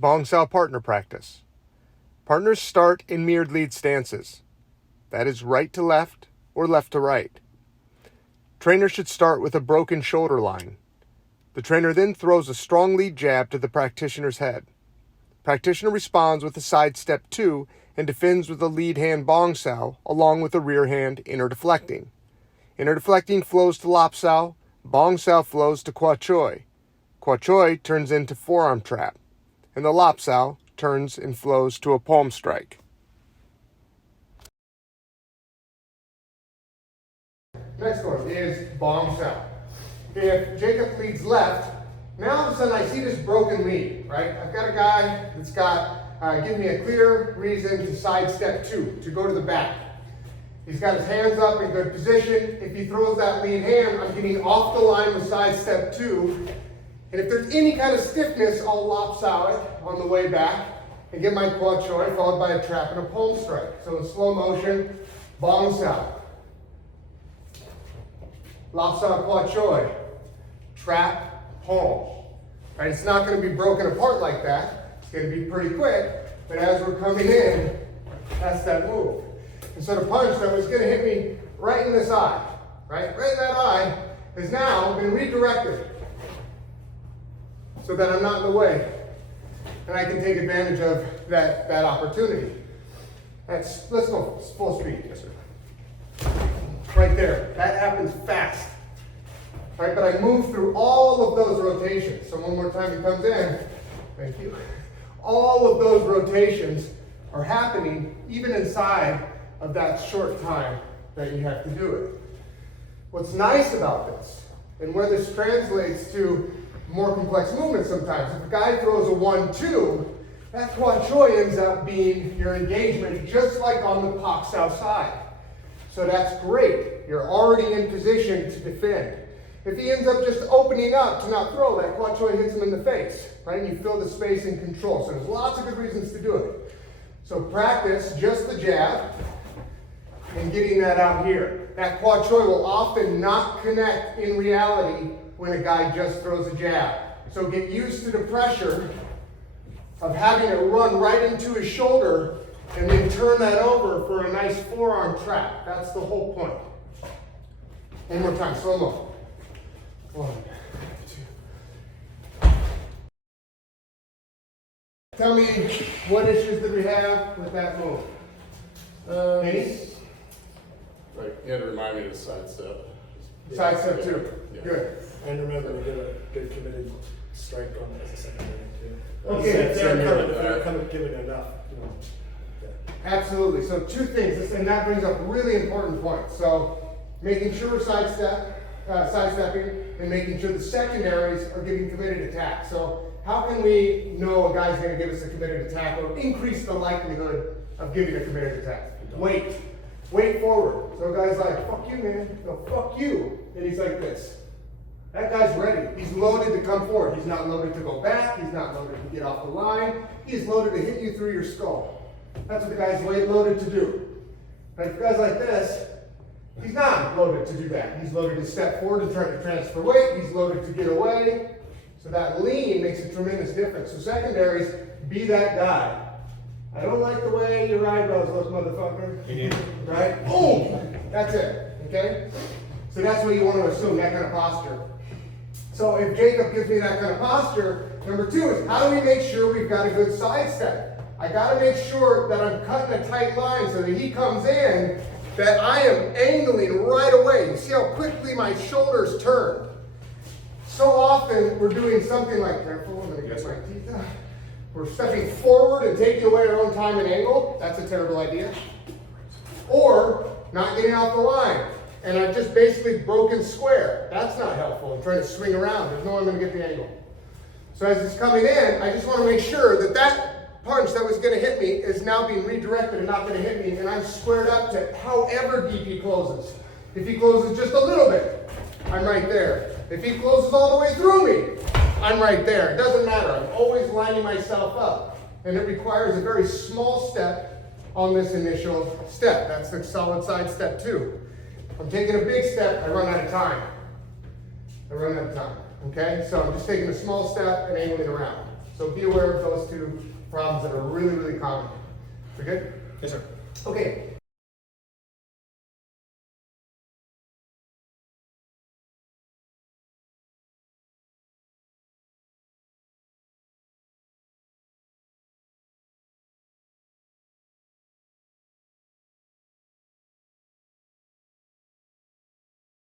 Bong Sao partner practice. Partners start in mirrored lead stances. That is right to left or left to right. Trainer should start with a broken shoulder line. The trainer then throws a strong lead jab to the practitioner's head. Practitioner responds with a side step 2 and defends with a lead hand Bong Sao along with a rear hand inner deflecting. Inner deflecting flows to Lop Sao, Bong Sao flows to Kwa Choi. Kwa Choi turns into forearm trap, and the Lop Sao turns and flows to a palm strike. Next one is Bong Sao. If Jacob leads left, now all of a sudden I see this broken lead, right? I've got a guy that's give me a clear reason to side step 2, to go to the back. He's got his hands up in good position. If he throws that lead hand, I'm getting off the line with side step 2. And if there's any kind of stiffness, I'll Lop Sao it on the way back and get my Kwa Choi followed by a trap and a palm strike. So in slow motion, Bong Sao. Lop Sao Kwa Choi. Trap, palm. Right, it's not going to be broken apart like that. It's going to be pretty quick, but as we're coming in, that's that move. And so the punch that was going to hit me right in this eye, right in that eye, has now been redirected so that I'm not in the way, and I can take advantage of that opportunity. Let's go full speed. Yes, sir. Right there. That happens fast. Right, but I move through all of those rotations. So one more time he comes in. Thank you. All of those rotations are happening even inside of that short time that you have to do it. What's nice about this, and where this translates to more complex movements sometimes, if a guy throws a 1-2, that Kwa Choi ends up being your engagement just like on the Pak Sao side. So that's great. You're already in position to defend. If he ends up just opening up to not throw, that Kwa Choi hits him in the face, right? And you fill the space in control. So there's lots of good reasons to do it. So practice just the jab and getting that out here. That Kwa Choi will often not connect in reality when a guy just throws a jab. So get used to the pressure of having it run right into his shoulder and then turn that over for a nice forearm trap. That's the whole point. One more time, slow mo. 1, 2. Tell me what issues that we have with that move. Any? Right, you had to remind me to side step. Side step 2. Yeah. Good. And remember, we did a good committed strike on as a secondary too. Okay, they're kind of giving enough. Absolutely. So 2 things, and that brings up a really important point. So making sure we're sidestepping, and making sure the secondaries are giving committed attack. So how can we know a guy's going to give us a committed attack or increase the likelihood of giving a committed attack? Wait forward. So a guy's like, fuck you, man. No, fuck you. And he's like this. That guy's ready. He's loaded to come forward. He's not loaded to go back. He's not loaded to get off the line. He's loaded to hit you through your skull. That's what the guy's loaded to do. But if a guy's like this, he's not loaded to do that. He's loaded to step forward and try to transfer weight. He's loaded to get away. So that lean makes a tremendous difference. So secondaries, be that guy. I don't like the way your eyebrows look, motherfucker. Right? Boom! That's it. Okay? So that's what you want to assume, that kind of posture. So if Jacob gives me that kind of posture, number 2 is how do we make sure we've got a good side step? I got to make sure that I'm cutting a tight line so that he comes in, that I am angling right away. You see how quickly my shoulders turn. So often we're doing something like, careful, I'm going to get my teeth out. We're stepping forward and taking away our own time and angle. That's a terrible idea. Or not getting off the line. And I've just basically broken square. That's not helpful. I'm trying to swing around. There's no way I'm going to get the angle. So as it's coming in, I just want to make sure that that punch that was going to hit me is now being redirected and not going to hit me. And I'm squared up to however deep he closes. If he closes just a little bit, I'm right there. If he closes all the way through me, I'm right there. It doesn't matter. I'm always lining myself up. And it requires a very small step on this initial step. That's the solid side step 2. If I'm taking a big step, I run out of time. Okay? So I'm just taking a small step and angling around. So be aware of those two problems that are really, really common. We good? Yes, sir. Okay,